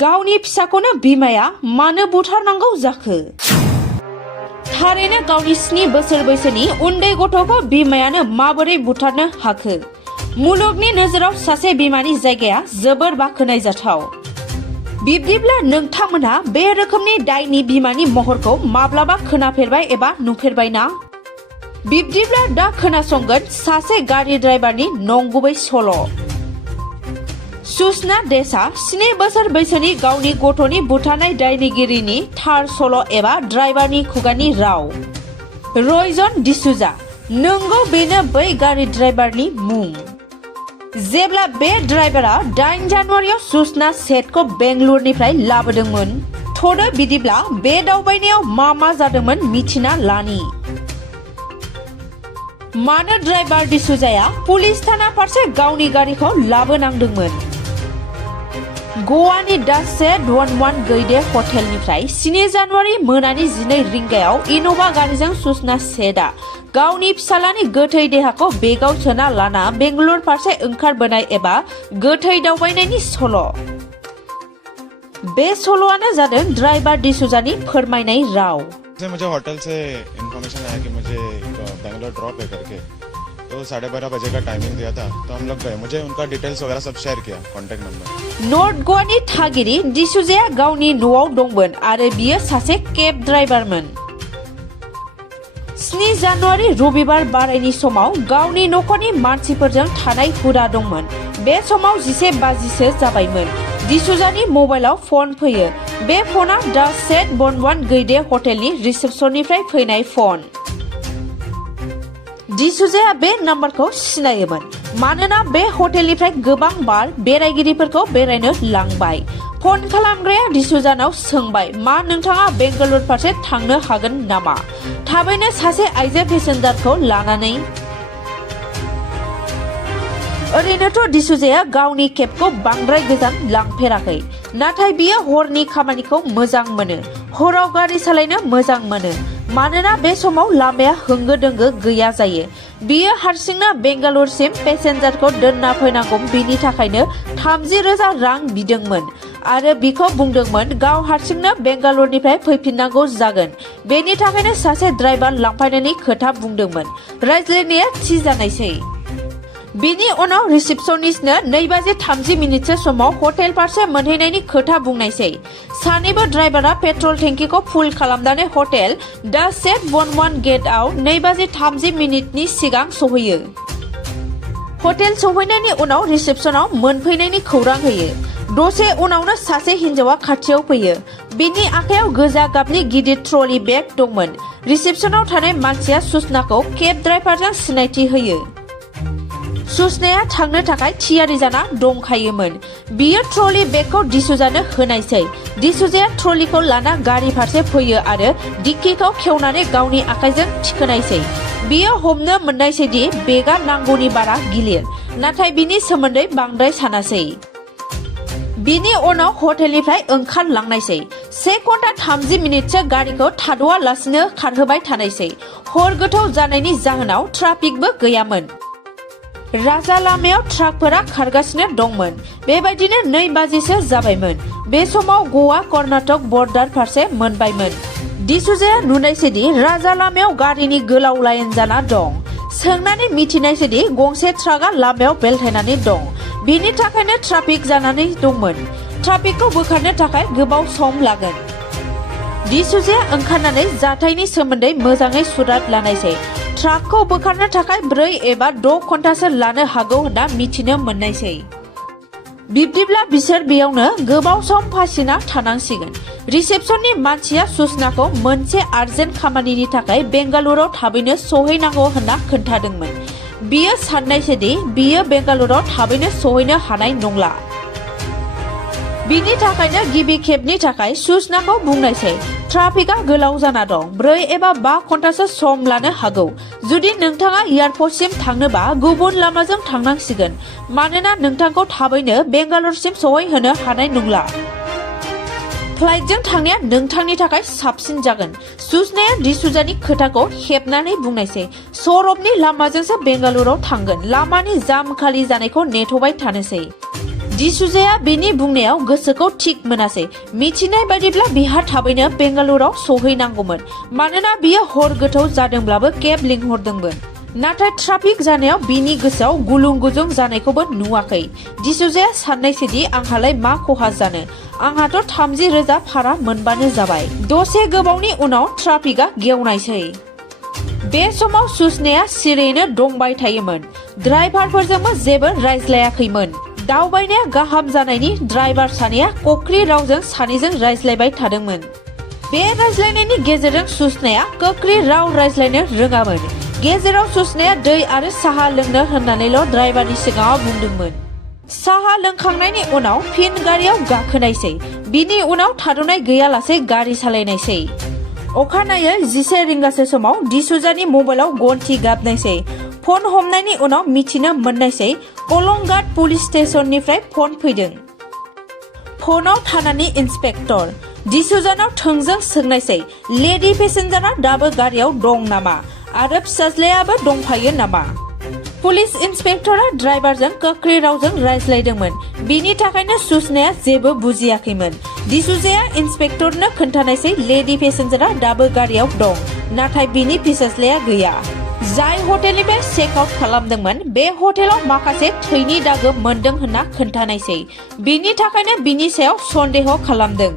गावनि फिसाखौनो बिमाया मानो बुथारनांगौ जाखो? थारैनो गावनि 7 बोसोर बैसोनि उन्दै गथ'खौ बिमायानो माबोरै बुथारनो हाखो? मुलुगनि नोजोराव सासे बिमानि जायगाया जोबोर बाख्नायजाथाव। बिब्दिब्ला नोंथांमोनहा बे रोखोमनि दायनि बिमानि महरखौ माब्लाबा खोनाफेरबाय एबा नुफेरबाय ना? बिब्दिब्ला दा खोनासंगोन सासे गारि ड्राइभारनि नंगुबै सल'। सुसना देशआ 7 बोसोर बैसोनि गावनि गथ'नि बुथारनाय दायनिगिरिनि थार सल' एबा ड्राइभारनि खुगानि राव। रयजन डिसूजा, नंगौ बेनो बै गारि ड्राइभारनि मुं। जेब्ला बे ड्राइभारा 8 जानुवारियाव सुसना सेटखौ बेंगलुरुनिफ्राय लाबोदोंमोन, थ'दो बिदिब्ला बे दावबायनायाव मा जादोंमोन मिथिना लानि। मानो ड्राइभार डिसूजाया पुलिस थाना फारसे गावनि गारिखौ लाबोनांदोंमोन? गवानि दा सेट 11 गैदे हटेलनिफ्राय 7 जानुवारि मोनानि 12 रिंगायाव इन'भा गारिजों सुसना सेटआ गावनि फिसालानि गोथै देहाखौ बेगाव सोना लाना बेंगलुरु फारसे ओंखारबोनाय एबा गोथै दावबायनायनि सल'। बे सल'आनो जादों ड्राइभार डिसूजानि फोरमायनाय राव। मुझे होटल से इन्फॉर्मेशन आया कि मुझे बेंगलोर ड्रॉप है करके, तो 12:30 बजे का टाइमिंग दिया था, तो हम लोग गए। मुझे उनका डिटेल्स वगैरह सब शेयर किया, कॉन्टेक्ट नंबर। नर्थ गवानि थागिरि डिसूजाया गावनि न'आव दंमोन आरो बियो सासे केब ड्राइभारमोन। 7 जानुवारि रबिबार बारायनि समाव गावनि नखरनि मानसिफोरजों थानाय हुदा दंमोन। बे समाव 11 बाजिसो जाबायमोन। डिसूजानि मबाइलाव फन फैयो। बे फना दा सेट 11 गैदे हटेलनि रिसेपसननिफ्राय फैनाय फन। डिसूजाया बे नाम्बारखौ सिनायोमोन मानोना बे हटेलनिफ्राय गोबां बार बेरायगिरिफोरखौ बेरायनो लांबाय। फन खालामग्राया डिसूजानाव सोंबाय, मा नोंथाङा बेंगालुरु फारसे थांनो हागोन नामा? थाबैनो सासे आइजो पेसेन्जारखौ लानानै। ओरैनोथ' डिसूजाया गावनि केबखौ बांद्राय गोजान लांफेराखै, नाथाय बियो हरनि खामानिखौ मोजां मोनो। हराव गारि सालायनो मोजां मोनो मानोना बे समाव लामाया होंगो दोंगो गैया जायो। बियो हारसिंनो बेंगालुरुसिम पेसेन्जारखौ दोनना फैनांगौ, बिनि थाखायनो 30,000 रां बिदोंमोन आरो बिखौ बुंदोंमोन गाव हारसिंनो बेंगालुरुनिफ्राय फैफिननांगौ जागोन। बेनि थाखायनो सासे ड्राइभार लांफायनायनि खोथा बुंदोंमोन। रायज्लायनाया थि जानायसै। बिनि उनाव रिसेपसनिस्टनो 2:30 समाव हटेल फारसे मोनहैनायनि खोथा बुंनायसै। सानैबो ड्राइभारा पेट्रल टेंकिखौ फुल खालामनानै हटेल दा सेट 11 गेटआव 2:30 सिगां सहैयो। हटेल सहैनायनि उनाव रिसेपसनाव मोनफैनायनि खौरां होयो। दसे उनावनो सासे हिन्जावा खाथियाव फैयो। बिनि आखायाव गोजा गाबनि गिदिर ट्रली बेग दंमोन। रिसेपसनाव थानाय मानसिया सुसनाखौ केब ड्राइभारजों सिनायथि होयो। सुसनाया थांनो थाखाय थियारि जाना दंखायोमोन। बियो ट्रली बेगखौ डिसूजानो होनायसै। डिसूजाया ट्रलीखौ लाना गारि फारसे फैयो आरो डिक्कीखौ खेवनानै गावनि आखाइजों थिखोनायसै। बियो हमनो मोननायसैदि बेगआ नांगौनि बारा गिलिर, नाथाय बिनि सोमोन्दै बांद्राय सानासै। बिनि उनाव हटेलनिफ्राय ओंखारलांनायसै। 1 घन्टा 30 मिनिटसो गारिखौ थाद'आलासिनो खारहोबाय थानायसै। हर गोथौ जानायनि जाहोनाव ट्राफिकबो गैयामोन। राजा लामायाव ट्राकफोरा खारगासिनो दंमोन। बेबायदिनो 2 बाजिसो जाबायमोन। बे समाव गवा कर्नाटक बर्डार फारसे मोनबायमोन। डिसूजाया नुनायसैदि राजा लामायाव गारिनि गोलाव लाइन जाना दं। सोंनानै मिथिनायसैदि गंसे ट्राकआ लामायाव बेलथायनानै दं। बिनि थाखायनो ट्राफिक जानानै दंमोन। ट्राफिकखौ बोखारनो थाखाय गोबाव सम लागोन। डिसूजाया ओंखारनानै जाथायनि सोमोन्दै मोजाङै सुराग लानायसै। ट्राकखौ बोखारनो थाखाय 4 एबा 6 घन्टासो लानो हागौ होनना मिथिनो मोननायसै। बिब्दिब्ला बिसोर बेयावनो गोबाव सम फासिना थानांसिगोन। रिसेपसननि मानसिया सुसनाखौ मोनसे आर्जेन्ट खामानिनि थाखाय बेंगालुरुआव थाबैनो सहैनांगौ होनना खोन्थादोंमोन। बियो साननायसैदि बियो बेंगालुरुआव थाबैनो सहैनो हानाय नंला। बिनि थाखायनो गिबि खेबनि थाखाय सुसनाखौ बुंनायसै, ट्राफिकआ गोलाव जाना दं, 4 एबा 5 घन्टासो सम लानो हागौ। जुदि नोंथाङा एयारपर्टसिम थांनोबा गुबुन लामाजों थांनांसिगोन मानोना नोंथांखौ थाबैनो बेंगालुरुसिम सहैहोनो हानाय नंला। फ्लाइटजों थांनाया नोंथांनि थाखाय साबसिन जागोन। सुसनाया डिसूजानि खोथाखौ हेबनानै बुंनायसै। सौरभनि लामाजोंसो बेंगालुरुआव थांगोन। लामानि जाम खालि जानायखौ नेथ'बाय थानोसै। डिसुजाया बिनि बुंनायाव गोसोखौ थिग मोनासै। मिथिनाय बायदिब्ला बिहा थाबैनो बेंगालुरुआव सहैनांगौमोन, मानोना बियो हर गोथौ जादोंब्लाबो केब लिंहरदोंमोन। नाथाय ट्राफिक जानायाव बिनि गोसोआव गुलुं गुजुं जानायखौबो नुवाखै। डिसुजाया साननायसैदि आंहालाय मा खहा जानो, आंहाथ' 30,000 भारा मोनबानो जाबाय। दसे गोबावनि उनाव ट्राफिकआ गेवनायसै। बे समाव सुसनाया सिरियैनो दंबाय थायोमोन, ड्राइभारफोरजोंबो जेबो रायज्लायाखैमोन। दावबायनाया गाहाम जानायनि ड्राइभार सानैया कक्रि रावजों सानैजों रायज्लायबाय थादोंमोन। बे रायज्लायनायनि गेजेरजों सुसनाया कक्रि राव रायज्लायनो रोङामोन। गेजेराव सुसनाया दै आरो साहा लोंनो होननानैल' ड्राइभारनि सिगाङाव बुंदोंमोन। साहा लोंखांनायनि उनाव फिन गारियाव गाखोनायसै। बिनि उनाव थाद'नाय गैयालासे गारि सालायनायसै। अखानायै 11 रिंगासो समाव डिसुजानि मबाइलाव घन्टी गाबनायसै। फन हमनायनि उनाव मिथिनो मोननायसै कलंगाट पुलिस स्टेशननिफ्राय फन फैदों। फनाव थानानि इन्सपेक्टर डिसुजानाव थोंजों सोंनायसै लेडि पेसेन्जारा दाबो गारियाव दं नामा आरो फिसाज्लायाबो दंफायो नामा। पुलिस इन्सपेक्टरा ड्राइभारजों कक्रि रावजों रायज्लायदोंमोन, बिनि थाखायनो सुसनाया जेबो बुजियाखैमोन। डिसुजाया इन्सपेक्टरनो खोन्थानायसै लेडि पेसेन्जारा दाबो गारियाव दं, नाथाय बिनि फिसाज्लाया गैया। जाय हटेलनिफ्राय चेक आउट खालामदोंमोन बे हटेलाव माखासे थैनि दागो मोनदों होनना खोन्थानायसै। बिनि थाखायनो बिनि सायाव सन्देह खालामदों।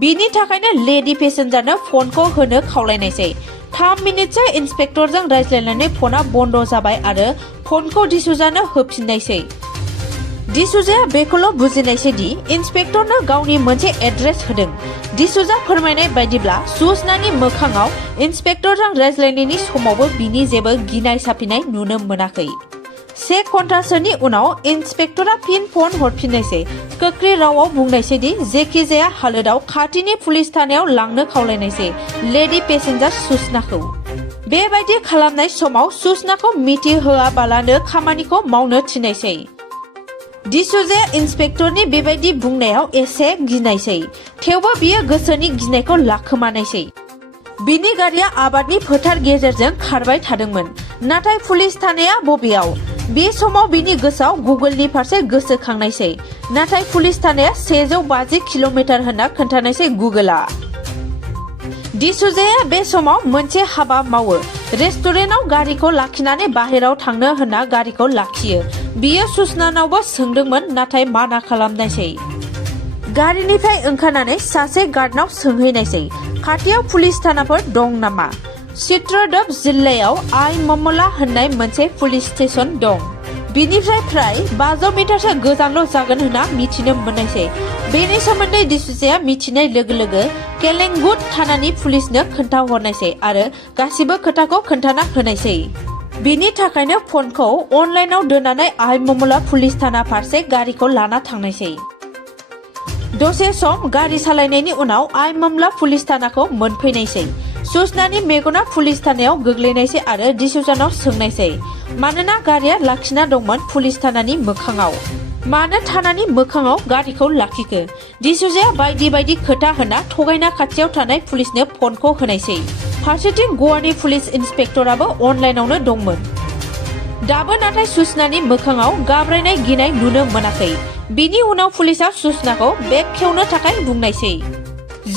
बिनि थाखायनो लेडि पेसेन्जारनो फनखौ होनो खावलायनायसै। 3 मिनिटसो इन्सपेक्टरजों रायज्लायनानै फना बन्द जाबाय आरो फनखौ डिसुजानो होफिननायसै। डिसुजाया बेखौल' बुजिनायसै दि इन्सपेक्टरनो गावनि मोनसे एड्रेस होदों। डिसुजा फोरमायनाय बायदिब्ला सुसनानि मोखाङाव इन्सपेक्टरजों रायज्लायनायनि समावबो बिनि जेबो गिनाय साफिनाय नुनो मोनाखै। 1 घन्टासोनि उनाव इन्सपेक्टरा फिन फन हरफिननायसै। कक्रि रावाव बुंनायसै दि जेखि जाया हालोदाव खाथिनि पुलिस थानायाव लांनो खावलायनायसै लेडि पेसेन्जार सुसनाखौ। बेबायदि खालामनाय समाव सुसनाखौ मिथिहोआबालानो खामानिखौ मावनो थिननायसै। डिसुजाया इन्सपेक्टरनि बेबायदि बुंनायाव एसे गिनायसै, थेवबो बियो गोसोनि गिनायखौ लाखोमानायसै। बिनि गारिया आबादनि फोथार गेजेरजों खारबाय थादोंमोन, नाथाय पुलिस थानाया बबेयाव? बे समाव बिनि गोसोआव गुगोलनि फारसे गोसोखांनायसै, नाथाय पुलिस थानाया 150 किल'मिटार होनना खोन्थानायसै गुगोलआ। डिसुजाया बे समाव मोनसे हाबा मावो। रेस्टुरेन्टआव गारिखौ लाखिनानै बाहेराव थांनो होनना गारिखौ लाखियो। बियो सुसनानावबो सोंदोंमोन, नाथाय माना खालामनायसै। गारिनिफ्राय ओंखारनानै सासे गार्डनाव सोंहैनायसै खाथियाव पुलिस थानाफोर दं नामा। चित्रदुर्ग जिल्लायाव आइ ममला होननाय मोनसे पुलिस स्टेशन दं। बिनिफ्राय फ्राय 500 मिटारसो गोजानल' जागोन होनना मिथिनो मोननायसै। बेनि सोमोन्दै डिसुजाया मिथिनाय लोगो लोगो केलेंगुट थानानि पुलिसनो खोन्थाहरनायसै आरो गासिबो खोथाखौ खोन्थाना होनायसै। बिनि थाखायनो फनखौ अनलाइनाव दोननानै आइ ममला पुलिस थाना फारसे गारिखौ लाना थांनायसै। दसे सम गारि सालायनायनि उनाव आइ ममला पुलिस थानाखौ मोनफैनायसै। सुसनानि मेगना पुलिस थानायाव गोग्लैनायसै आरो डिसुजानाव सोंनायसै मानोना गारिया लाखिना दंमोन पुलिस थानानि मोखाङाव। मानो थानानि मोखाङाव गारिखौ लाखिखो? डिसुजाया बायदि बायदि खोथा होना थगायना खाथियाव थानाय पुलिसनो फनखौ होनायसै। फारसेथिं गवानि पुलिस इन्सपेक्टराबो अनलाइनावनो दंमोन। दाबो नाथाय सुसनानि मोखाङाव गाब्रायनाय गिनाय नुनो मोनाखै। बिनि उनाव पुलिसआ सुसनाखौ बेग खेवनो थाखाय बुंनायसै।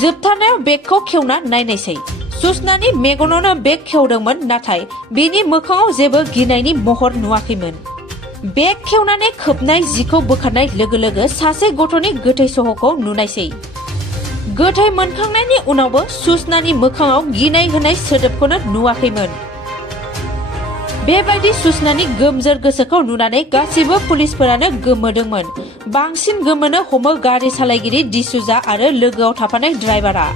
जोबथारनायाव बेगखौ खेवना नायनायसै। सुसनानि मेगनावनो बेग खेवदोंमोन, नाथाय बिनि मोखाङाव जेबो गिनायनि महर नुवाखैमोन। बेग खेवनानै खोबनाय जिखौ बोखारनाय लोगो लोगो सासे गथ'नि गोथै सहखौ नुनायसै। गोथै मोनखांनायनि उनावबो सुसनानि मोखाङाव गिनाय होनाय सोदोबखौनो नुवाखैमोन। बेबायदि सुसनानि गोमजोर गोसोखौ नुनानै गासिबो पुलिसफोरानो गोमोदोंमोन। बांसिन गोमोनो हमो गारि सालायगिरि डिसुजा आरो लोगोआव थाफानाय ड्राइभारा।